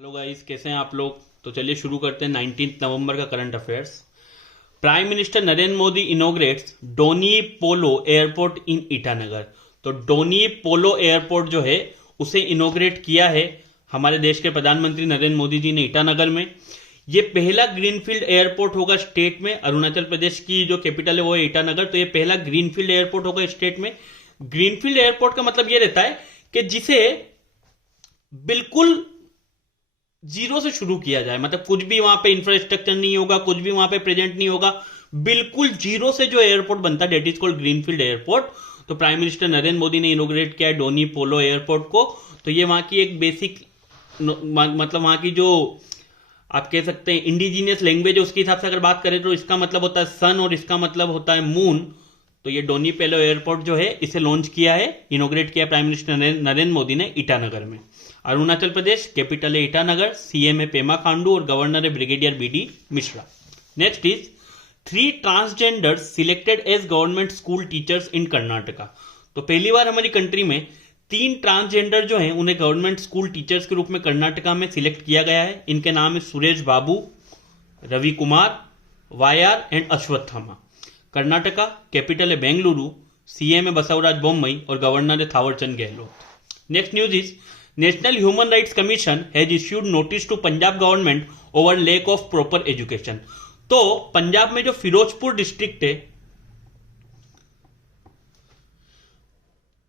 Hello guys, कैसे हैं आप लोग। तो चलिए शुरू करते हैं 19 नवंबर का current affairs. Prime Minister Narendra Modi inaugurates Donyi Polo airport in Itanagar. तो डोनी पोलो एयरपोर्ट जो है उसे इनोग्रेट किया है हमारे देश के प्रधानमंत्री नरेंद्र मोदी जी ने ईटानगर में। ये पहला ग्रीनफील्ड एयरपोर्ट होगा स्टेट में। अरुणाचल प्रदेश की जो कैपिटल है वो है ईटानगर, तो ये पहला ग्रीनफील्ड एयरपोर्ट होगा स्टेट में। ग्रीनफील्ड एयरपोर्ट का मतलब ये रहता है कि जिसे बिल्कुल जीरो से शुरू किया जाए, मतलब कुछ भी वहां पे इंफ्रास्ट्रक्चर नहीं होगा, कुछ भी वहां पे प्रेजेंट नहीं होगा, बिल्कुल जीरो से जो एयरपोर्ट बनता है, that is called greenfield airport. तो प्राइम मिनिस्टर नरेंद्र मोदी ने इनोग्रेट किया है डोनी पोलो एयरपोर्ट को। तो ये वहां की एक बेसिक मतलब वहां की जो आप कह सकते हैं इंडिजीनियस लैंग्वेज है उसके हिसाब से अगर बात करें तो इसका मतलब होता है सन और इसका मतलब होता है मून। तो ये डोनी पोलो एयरपोर्ट जो है इसे लॉन्च किया है, इनोग्रेट किया प्राइम मिनिस्टर नरेंद्र मोदी ने ईटानगर में। अरुणाचल प्रदेश, कैपिटल है ईटानगर, सीएम है पेमा खांडू और गवर्नर है brigadier BD Mishra. Next is 3 transgenders selected as government school teachers in Karnataka. तो पहली बार हमारी कंट्री में 3 ट्रांसजेंडर जो हैं उन्हें गवर्नमेंट स्कूल टीचर्स के रूप में कर्नाटका में सिलेक्ट किया गया है। इनके नाम है सुरेश बाबू, रवि कुमार, वायर एंड अश्वत्थामा। कर्नाटका, कैपिटल है बेंगलुरु, सीएम है बसवराज बोम्मई और गवर्नर है Thaawarchand Gehlot. Next news is National Human Rights Commission has issued notice to Punjab government over lack of proper education. तो पंजाब में जो फिरोजपुर डिस्ट्रिक्ट है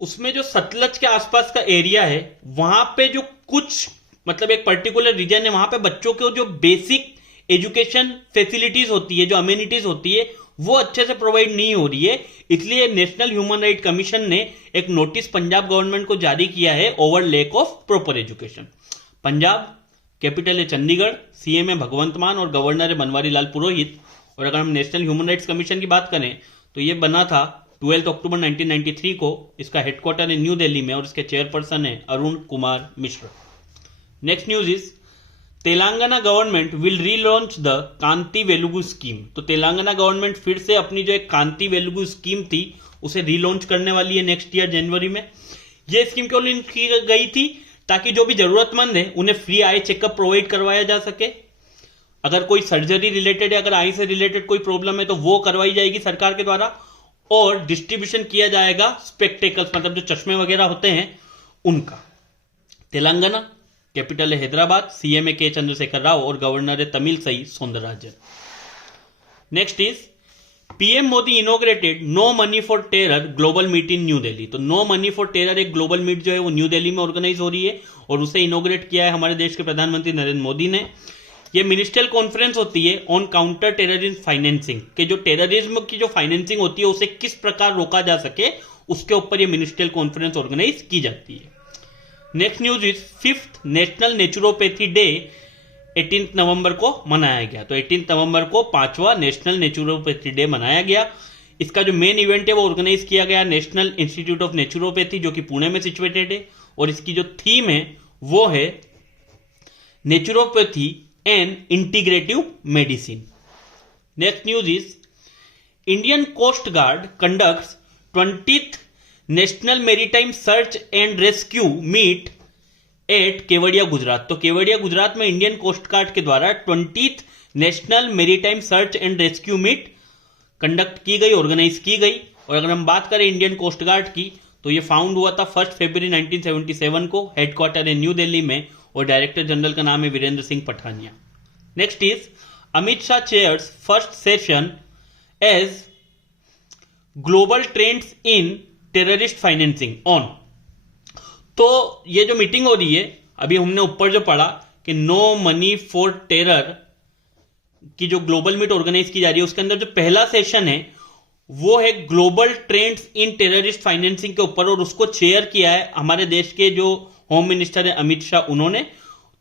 उसमें जो सतलज के आसपास का एरिया है वहां पे जो कुछ मतलब एक पर्टिकुलर रीजन है वहां पे बच्चों को जो बेसिक एजुकेशन फैसिलिटीज होती है, जो अम्यूनिटीज होती है वो अच्छे से प्रोवाइड नहीं हो रही है। इसलिए नेशनल ह्यूमन राइट कमीशन ने एक नोटिस पंजाब गवर्नमेंट को जारी किया है over lack of proper education. Punjab, capital है चंडीगढ़, सीएम है भगवंत मान और गवर्नर है बनवारी लाल पुरोहित। और अगर हम नेशनल ह्यूमन राइट्स कमीशन की बात करें तो ये बना था 12 अक्टूबर 1993 को। इसका हेडक्वार्टर है न्यू दिल्ली में और इसके चेयरपर्सन है Arun Kumar Mishra. Next news is Telangana government will relaunch the Kanti Velugu scheme. तो तेलंगाना गवर्नमेंट फिर से अपनी जो एक कांति वेलुगु स्कीम थी उसे रीलॉन्च करने वाली है नेक्स्ट ईयर जनवरी में। यह स्कीम क्यों लॉन्च की गई थी? ताकि जो भी जरूरतमंद है उन्हें फ्री आई चेकअप प्रोवाइड करवाया जा सके। अगर कोई सर्जरी रिलेटेड है, अगर आई से रिलेटेड कोई प्रॉब्लम है तो वो करवाई जाएगी सरकार के द्वारा। और डिस्ट्रीब्यूशन किया जाएगा स्पेक्टेकल्स, मतलब जो चश्मे वगैरह होते हैं उनका। तेलंगाना, कैपिटल है हैदराबाद, सीएम है के चंद्रशेखर राव और गवर्नर है Tamilisai Soundararajan. Next is PM Modi inaugurated no money for terror global meet in New Delhi. तो नो मनी फॉर टेरर एक ग्लोबल मीट जो है वो न्यू दिल्ली में ऑर्गेनाइज हो रही है और उसे इनोग्रेट किया है हमारे देश के प्रधानमंत्री नरेंद्र मोदी ने। ये मिनिस्ट्रियल कॉन्फ्रेंस होती है ऑन काउंटर टेररिज्म फाइनेंसिंग, के जो टेररिज्म की जो फाइनेंसिंग होती है उसे किस प्रकार रोका जा सके उसके ऊपर ये मिनिस्ट्रियल कॉन्फ्रेंस ऑर्गेनाइज की जाती है। Next news is 5th national naturopathy day 18 नवंबर को मनाया गया। तो 18 नवंबर को 5वां नेशनल नेचुरोपैथी डे मनाया गया। इसका जो मेन इवेंट है वो ऑर्गेनाइज किया गया नेशनल इंस्टीट्यूट ऑफ नेचुरोपैथी जो कि पुणे में सिचुएटेड है। और इसकी जो थीम है वो है naturopathy and integrative medicine. Next news is Indian Coast Guard conducts 20th national maritime search and rescue meet at Kevadia Gujarat. तो केवड़िया गुजरात में इंडियन कोस्ट गार्ड के द्वारा 20th national maritime search and rescue meet conduct की गई, organise की गई। और अगर हम बात करें इंडियन कोस्ट गार्ड की तो ये फाउंड हुआ था 1 फरवरी 1977 को, हेडक्वार्टर है न्यू दिल्ली में और डायरेक्टर जनरल का नाम है Virendra Singh Pathania. Next is Amit Shah chairs first session as global trends in terrorist financing on. तो ये जो मीटिंग हो रही है अभी हमने ऊपर जो पढ़ा कि नो मनी फॉर टेरर की जो ग्लोबल मीट ऑर्गेनाइज की जा रही है उसके अंदर जो पहला सेशन है वो है global trends in terrorist financing के ऊपर और उसको चेयर किया है हमारे देश के जो होम मिनिस्टर है अमित शाह, उन्होंने।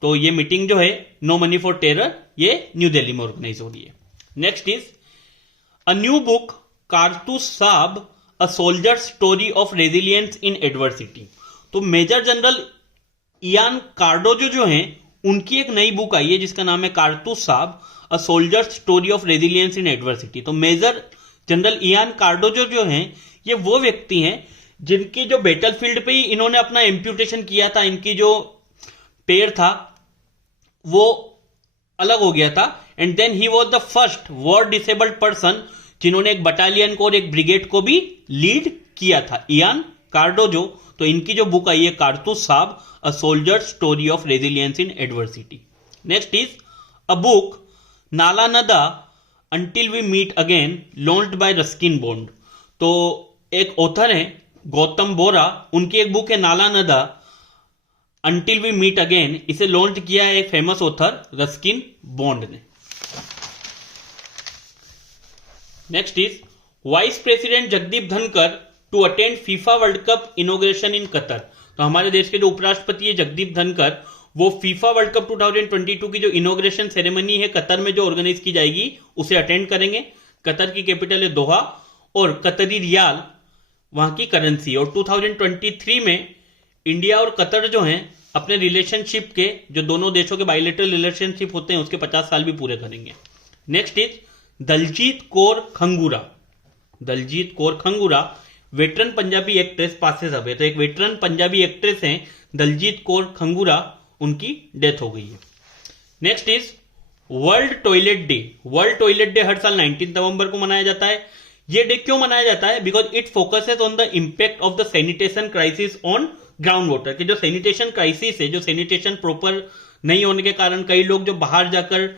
तो ये मीटिंग जो है नो मनी फॉर टेरर ये न्यू दिल्ली में ऑर्गेनाइज हो रही है। Next is a new book कारतूस Sahab a soldier story of resilience in adversity. तो मेजर जनरल इयान कार्डोजो जो हैं उनकी एक नई बुक आई है जिसका नाम है Kartoos Sahab a soldier story of resilience in adversity. तो मेजर जनरल इयान कार्डोजो जो हैं ये वो व्यक्ति हैं जिनकी जो बैटल फील्ड पे ही इन्होंने अपना एम्प्यूटेशन किया था, इनकी जो पैर था वो अलग हो गया था। And then he was the first war disabled person जिन्होंने एक बटालियन को और एक ब्रिगेड को भी लीड किया था, इयान कार्डोजो। तो इनकी जो बुक आई है Kartoos Sahab, a soldier story of resilience in adversity. Next is a book नाला नदा until we meet again, launched by Ruskin Bond. तो एक ऑथर है गौतम बोरा, उनकी एक बुक है नाला नदा अंटिल वी मीट अगेन, इसे लॉन्च किया है एक फेमस ऑथर रस्किन बॉन्ड ने। Next is vice president Jagdeep Dhankhar to attend FIFA World Cup inauguration in Qatar. तो हमारे देश के जो उपराष्ट्रपति है जगदीप धनकर, वो फीफा वर्ल्ड कप 2022 की जो इनोग्रेशन सेरेमनी है कतर में जो ऑर्गेनाइज की जाएगी उसे अटेंड करेंगे। कतर की कैपिटल है दोहा और कतरी रियाल वहां की करेंसी। और 2023 में इंडिया और कतर जो हैं अपने रिलेशनशिप के, जो दोनों देशों के बायलैटरल रिलेशनशिप होते हैं, उसके 50 साल भी पूरे करेंगे। Next is Daljeet Kaur Khangura. Daljeet Kaur Khangura veteran Punjabi actress, पासे सब है तो एक वेटरन पंजाबी एक्ट्रेस हैं दलजीत कौर खंगूरा, उनकी डेथ हो गई है। Next is World Toilet Day. World Toilet Day हर साल 19 नवंबर को मनाया जाता है। यह डे क्यों मनाया जाता है? Because it focuses on the impact of the sanitation crisis on ground water. कि जो सैनिटेशन क्राइसिस है, जो सैनिटेशन प्रॉपर नहीं होने के कारण कई लोग जो बाहर जाकर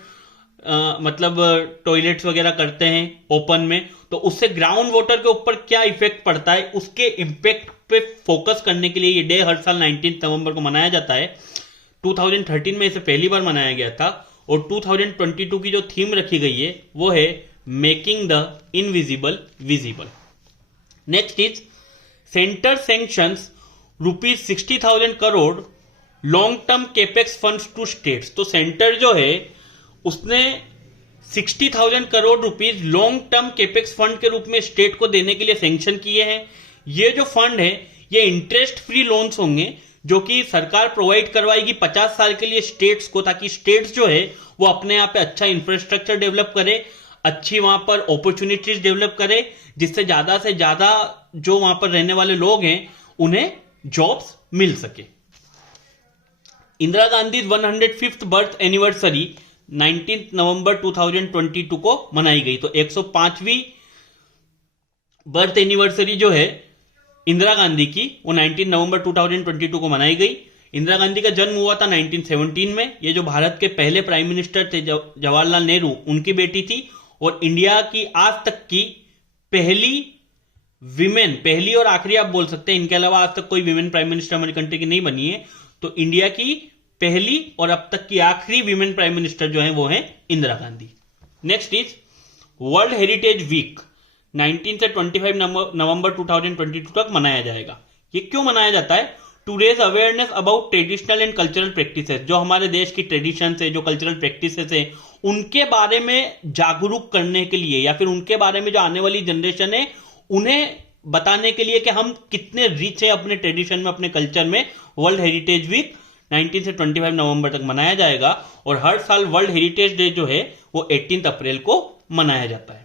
मतलब टॉयलेट्स वगैरह करते हैं ओपन में, तो उससे ग्राउंड वाटर के ऊपर क्या इफेक्ट पड़ता है, उसके इम्पैक्ट पे फोकस करने के लिए ये डे हर साल 19 नवंबर को मनाया जाता है। 2013 में इसे पहली बार मनाया गया था और 2022 की जो थीम रखी गई है वो है making the invisible visible. Next is centre sanctions ₹60,000 crore long term capex funds to states. तो सेंटर जो है उसने 60,000 crore rupees long term capex fund के रूप में स्टेट को देने के लिए सैंक्शन किए हैं। ये जो फंड है ये इंटरेस्ट फ्री लोन्स होंगे जो कि सरकार प्रोवाइड करवाएगी 50 साल के लिए स्टेट्स को, ताकि स्टेट्स जो है वो अपने यहाँ पे अच्छा इंफ्रास्ट्रक्चर डेवलप करे, अच्छी वहां पर अपॉर्चुनिटीज डेवलप करे, जिससे ज्यादा से ज्यादा जो वहां पर रहने वाले लोग हैं उन्हें जॉब्स मिल सके। Indira Gandhi 105th birth anniversary 19 नवंबर 2022 को मनाई गई। तो 105वीं बर्थ एनिवर्सरी जो है इंदिरा गांधी की वो 19 नवंबर 2022 को मनाई गई। इंदिरा गांधी का जन्म हुआ था 1917 में। ये जो भारत के पहले प्राइम मिनिस्टर थे जवाहरलाल नेहरू, उनकी बेटी थी और इंडिया की आज तक की पहली विमेन, पहली और आखिरी आप बोल सकते हैं, इनके अलावा आज तक कोई विमेन प्राइम मिनिस्टर हमारी कंट्री की नहीं बनी है। तो इंडिया की पहली और अब तक की आखिरी विमेन प्राइम मिनिस्टर जो है वो है Indira Gandhi. Next is world heritage week 19 से 25 नवंबर 2022 तक मनाया जाएगा। ये क्यों मनाया जाता है? To raise awareness about traditional and cultural practices. जो हमारे देश की ट्रेडिशंस है, जो कल्चरल प्रैक्टिसेस है, उनके बारे में जागरूक करने के लिए या फिर उनके बारे में जो आने वाली जनरेशन है उन्हें बताने के लिए कि हम कितने रिच है अपने ट्रेडिशन में, अपने कल्चर में। वर्ल्ड हेरिटेज वीक 19 से 25 नवंबर तक मनाया जाएगा और हर साल वर्ल्ड हेरिटेज डे जो है वो 18 अप्रैल को मनाया जाता है।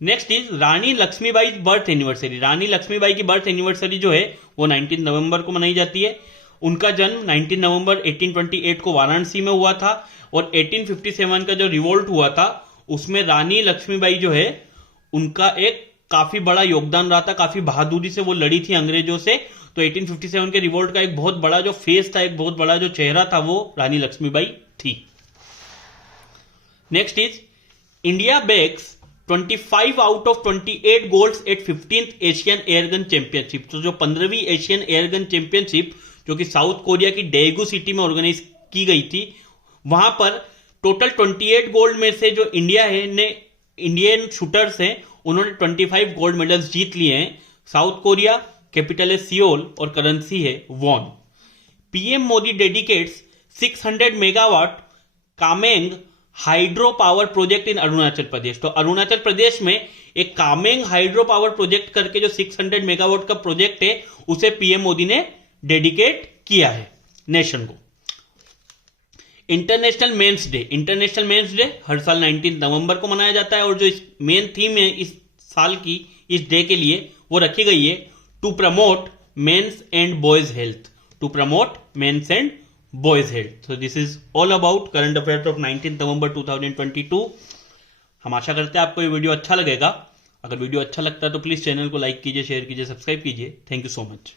Next is Rani Lakshmibai birth anniversary. Rani Lakshmibai की बर्थ एनिवर्सरी जो है वो 19 नवंबर को मनाई जाती है। उनका जन्म 19 नवंबर 1828 को वाराणसी में हुआ था और 1857 का जो रिवोल्ट हुआ था उसमें रानी लक्ष्मीबाई जो है उनका एक काफी बड़ा योगदान रहा था। काफी बहादुरी से वो लड़ी थी अंग्रेजों से। तो 1857 के रिवोल्ट का एक बहुत बड़ा जो फेस था, एक बहुत बड़ा जो चेहरा था, वो रानी लक्ष्मीबाई थी। Next is India bags 25 out of 28 golds at 15th Asian airgun championship. तो जो 15वीं एशियन एयरगन चैंपियनशिप जो कि साउथ कोरिया की डेगू सिटी में ऑर्गेनाइज की गई थी, वहां पर टोटल 28 गोल्ड में से जो इंडिया है ने इंडियन शूटर्स हैं उन्होंने 25 गोल्ड मेडल्स जीत लिए हैं। साउथ कोरिया, कैपिटल है सियोल और करेंसी है won. PM Modi dedicates 600 megawatt Kameng hydro power project in Arunachal Pradesh. तो अरुणाचल प्रदेश में एक कामेंग हाइड्रो पावर प्रोजेक्ट करके जो 600 मेगावाट का प्रोजेक्ट है उसे पीएम मोदी ने डेडिकेट किया है नेशन को। International Men's Day. International Men's Day हर साल 19 नवंबर को मनाया जाता है और जो इस मेन थीम है इस साल की इस डे के लिए वो रखी गई है to promote men's and boys health. To promote men's and boys health. So this is all about current affairs of 19 November 2022. हम आशा करते हैं आपको ये वीडियो अच्छा लगेगा. अगर वीडियो अच्छा लगता है तो प्लीज चैनल को लाइक कीजिए, शेयर कीजिए, सब्सक्राइब कीजिए. Thank you so much.